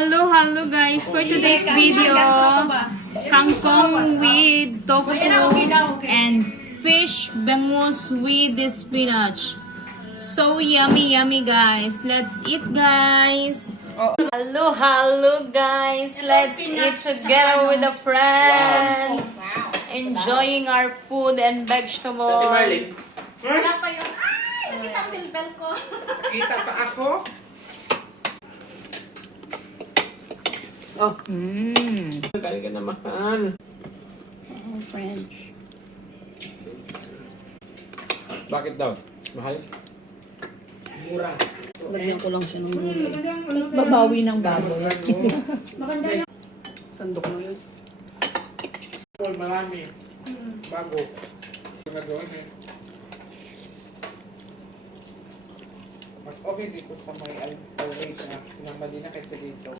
Hello guys. For today's video, kangkong with tofu and fish bangus with spinach. So yummy guys. Let's eat guys. Hello guys. Let's eat together with the friends. Enjoying our food and vegetables. Wala pa yun. Ay! Nakita ang bilbel ko. Kita pa ako? Oh. Talaga na mahal. French. Bakit daw? Mahal? Mura. Lagyan ko lang siya ng gulay. Tapos babawi ng baboy. Maganda yan. Sandok na yun. Marami. Bago. Nagawa eh. Mas okay dito sa may alway na Medina kaysa dito.